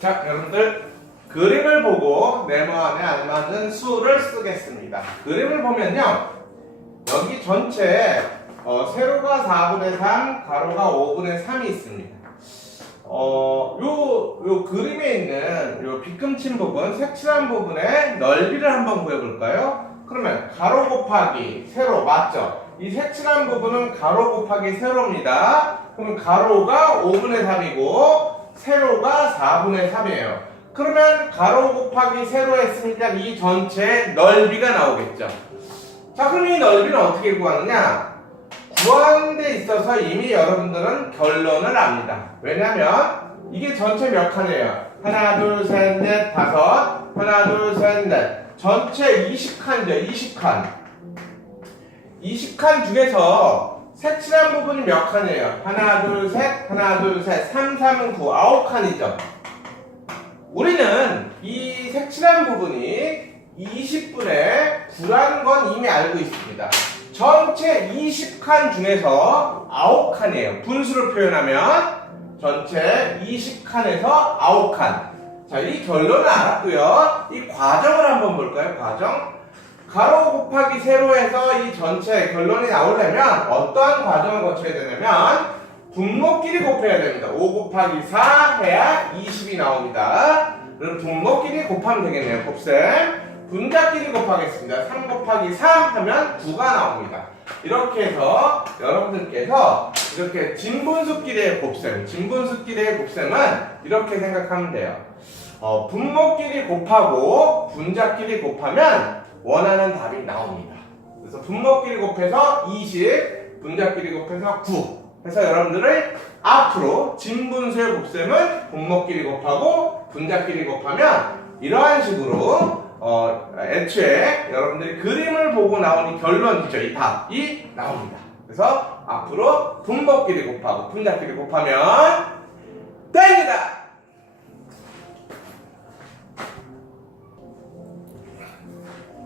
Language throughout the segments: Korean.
자, 여러분들 그림을 보고 네모 안에 알맞은 수를 쓰겠습니다. 그림을 보면요. 여기 전체 어, 세로가 4분의 3, 가로가 5분의 3이 있습니다. 어, 요, 요 그림에 있는 요 빗금친 부분, 색칠한 부분의 넓이를 한번 구해볼까요? 그러면 가로 곱하기 세로 맞죠? 이 색칠한 부분은 가로 곱하기 세로입니다. 그럼 가로가 5분의 3이고 세로가 4분의 3이에요. 그러면 가로 곱하기 세로 했으니까 이 전체 넓이가 나오겠죠. 자, 그럼 이 넓이는 어떻게 구하느냐? 구하는 데 있어서 이미 여러분들은 결론을 압니다. 왜냐면 이게 전체 몇 칸이에요? 하나, 둘, 셋, 넷, 다섯. 하나, 둘, 셋, 넷. 전체 20칸이죠, 20칸. 20칸 중에서 색칠한 부분이 몇 칸이에요? 하나, 둘, 셋, 하나, 둘, 셋, 3, 3은 9, 9칸이죠. 우리는 이 색칠한 부분이 20분의 9라는 건 이미 알고 있습니다. 전체 20칸 중에서 9칸이에요. 분수를 표현하면 전체 20칸에서 9칸. 자, 이 결론을 알았고요. 이 과정을 한번 볼까요? 과정. 가로 곱하기 세로에서 이 전체 결론이 나오려면 어떠한 과정을 거쳐야 되냐면 분모끼리 곱해야 됩니다. 5 곱하기 4 해야 20이 나옵니다. 그럼 분모끼리 곱하면 되겠네요. 곱셈. 분자끼리 곱하겠습니다. 3 곱하기 3 하면 9가 나옵니다. 이렇게 해서 여러분들께서 이렇게 진분수끼리의 곱셈, 진분수끼리의 곱셈은 이렇게 생각하면 돼요. 어, 분모끼리 곱하고 분자끼리 곱하면 원하는 답이 나옵니다. 그래서 분모끼리 곱해서 20, 분자끼리 곱해서 9. 해서 여러분들을 앞으로 진분수의 곱셈은 분모끼리 곱하고 분자끼리 곱하면 이러한 식으로 어, 애초에 여러분들이 그림을 보고 이 결론이죠. 이 답이 나옵니다. 그래서 앞으로 분모끼리 곱하고 분자끼리 곱하면 됩니다.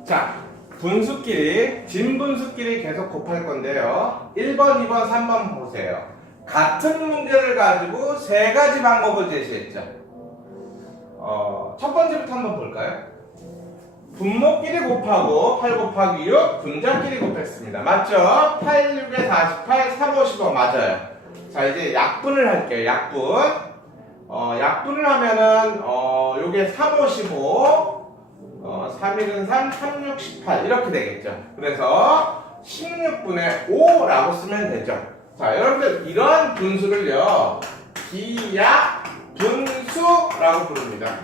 자, 분수끼리, 진분수끼리 계속 곱할 건데요. 1번, 2번, 3번 보세요. 같은 문제를 가지고 세 가지 방법을 제시했죠. 어, 첫 번째부터 한번 볼까요? 분모끼리 곱하고 8 곱하기 6 분자끼리 곱했습니다. 맞죠? 8, 6에 48, 3, 55 맞아요. 자 이제 약분을 할게요. 약분. 어, 약분을 하면은 어, 요게 3, 55 어, 3, 1은 3, 3, 6, 18 이렇게 되겠죠. 그래서 16분의 5라고 쓰면 되죠. 자 여러분들 이러한 분수를요 기약 분수라고 부릅니다.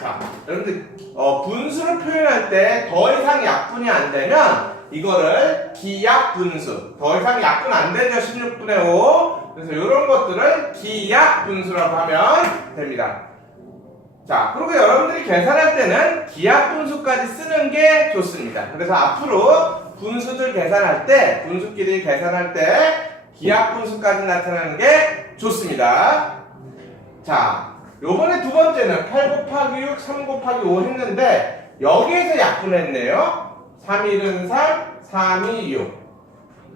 자, 여러분들 어, 분수를 표현할 때 더 이상 약분이 안 되면 이거를 기약 분수. 더 이상 약분 안 되죠. 16분의 5. 그래서 이런 것들을 기약 분수라고 하면 됩니다. 자, 그리고 여러분들이 계산할 때는 기약 분수까지 쓰는 게 좋습니다. 그래서 앞으로 분수들 계산할 때, 분수끼리 계산할 때 기약 분수까지 나타나는 게 좋습니다. 자, 요번에 두 번째는 8 곱하기 6, 3 곱하기 5 했는데 여기에서 약분했네요. 3, 1은 3, 3, 2, 6.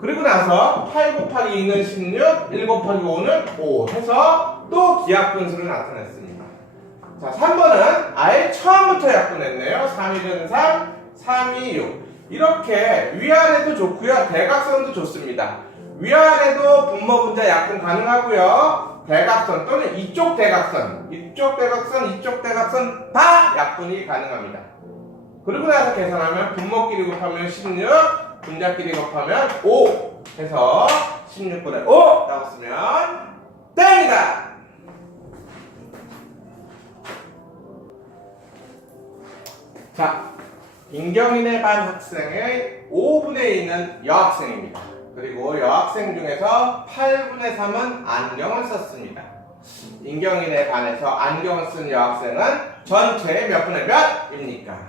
그리고 나서 8 곱하기 2는 16, 1 곱하기 5는 5 해서 또 기약분수를 나타냈습니다. 자, 3번은 아예 처음부터 약분했네요. 3, 1은 3, 3, 2, 6. 이렇게 위아래도 좋고요. 대각선도 좋습니다. 위아래도 분모 분자 약분 가능하고요. 대각선 또는 이쪽 대각선, 이쪽 대각선, 이쪽 대각선 다 약분이 가능합니다. 그리고 나서 계산하면 분모끼리 곱하면 16, 분자끼리 곱하면 5 해서 16분의 5라고 쓰면 됩니다. 자, 임경인의 반 학생의 5분의 2는 여학생입니다. 그리고 여학생 중에서 8분의 3은 안경을 썼습니다. 임경인의 반에서 안경을 쓴 여학생은 전체 몇 분의 몇입니까?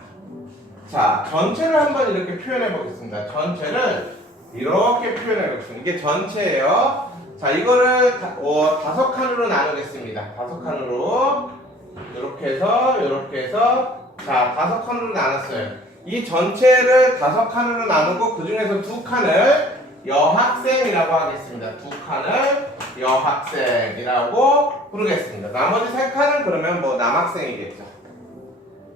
자, 전체를 한번 이렇게 표현해 보겠습니다. 전체를 이렇게 표현해 보겠습니다. 이게 전체예요. 자, 이거를 다, 어, 다섯 칸으로 나누겠습니다. 다섯 칸으로 이렇게 해서 이렇게 해서 자, 다섯 칸으로 나눴어요. 이 전체를 다섯 칸으로 나누고 그 중에서 두 칸을 여학생이라고 하겠습니다. 두 칸을 여학생이라고 부르겠습니다. 나머지 세 칸은 그러면 뭐 남학생이겠죠.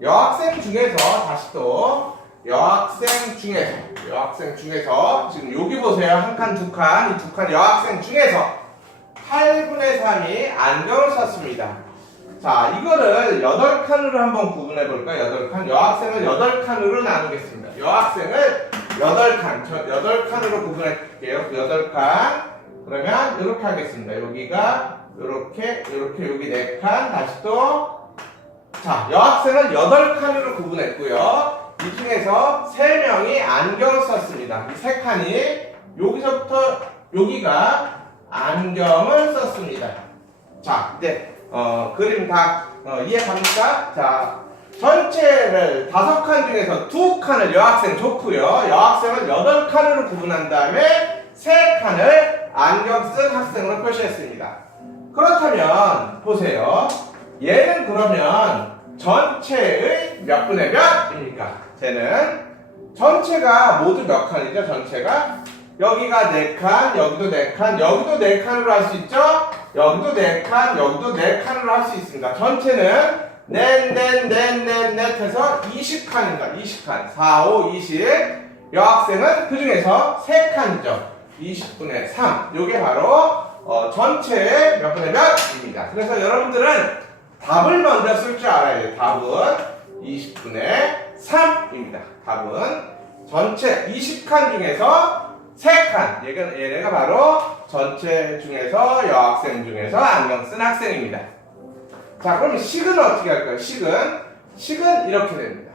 여학생 중에서 다시 또 여학생 중에서 여학생 중에서 지금 여기 보세요 한 칸 두 칸 이 두 칸 여학생 중에서 8분의 3이 안경을 썼습니다. 자 이거를 8칸으로 한번 구분해 볼까요? 8칸 여학생을 8칸으로 나누겠습니다. 여학생을 8칸 저 8칸으로 구분할게요. 8칸 그러면 이렇게 하겠습니다. 여기가 이렇게 이렇게 여기 4칸 다시 또 자, 여학생은 8칸으로 구분했고요. 이 중에서 3명이 안경을 썼습니다. 이 3칸이 여기서부터 여기가 안경을 썼습니다. 자, 이제 어, 그림 다 어, 이해 갑니까? 자, 전체를 5칸 중에서 2칸을 여학생 좋고요. 여학생은 8칸으로 구분한 다음에 3칸을 안경 쓴 학생으로 표시했습니다. 그렇다면 보세요. 얘는 그러면 전체의 몇 분의 몇입니까? 쟤는 전체가 모두 몇 칸이죠? 전체가 여기가 4칸, 여기도 4칸, 여기도 4칸으로 할 수 있죠? 여기도 4칸, 여기도 4칸으로 할 수 있습니다. 전체는 넷, 넷, 넷, 넷, 넷 해서 20칸입니다. 20칸. 4, 5, 20. 여학생은 그 중에서 3칸이죠. 20분의 3. 요게 바로 어, 전체의 몇 분의 몇입니다. 그래서 여러분들은 답을 먼저 쓸 줄 알아야 돼요. 답은 20분의 3입니다. 답은 전체 20칸 중에서 3칸. 얘가, 얘네가 바로 전체 중에서 여학생 중에서 안경 쓴 학생입니다. 자, 그럼 식은 어떻게 할까요? 식은, 식은 이렇게 됩니다.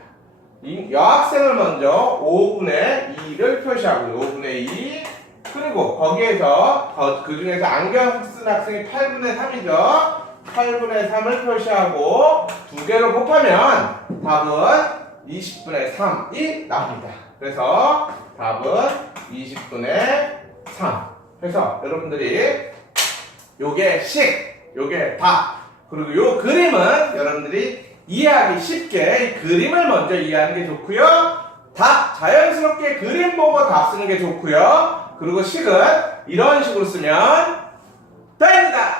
이 여학생을 먼저 5분의 2를 표시하고요. 5분의 2. 그리고 거기에서 어, 그 중에서 안경 쓴 학생이 8분의 3이죠. 8분의 3을 표시하고 두 개로 곱하면 답은 20분의 3이 나옵니다. 그래서 답은 20분의 3. 그래서 여러분들이 요게 식, 요게 답. 그리고 요 그림은 여러분들이 이해하기 쉽게 이 그림을 먼저 이해하는 게 좋고요. 답 자연스럽게 그림 보고 답 쓰는 게 좋고요. 그리고 식은 이런 식으로 쓰면 됩니다.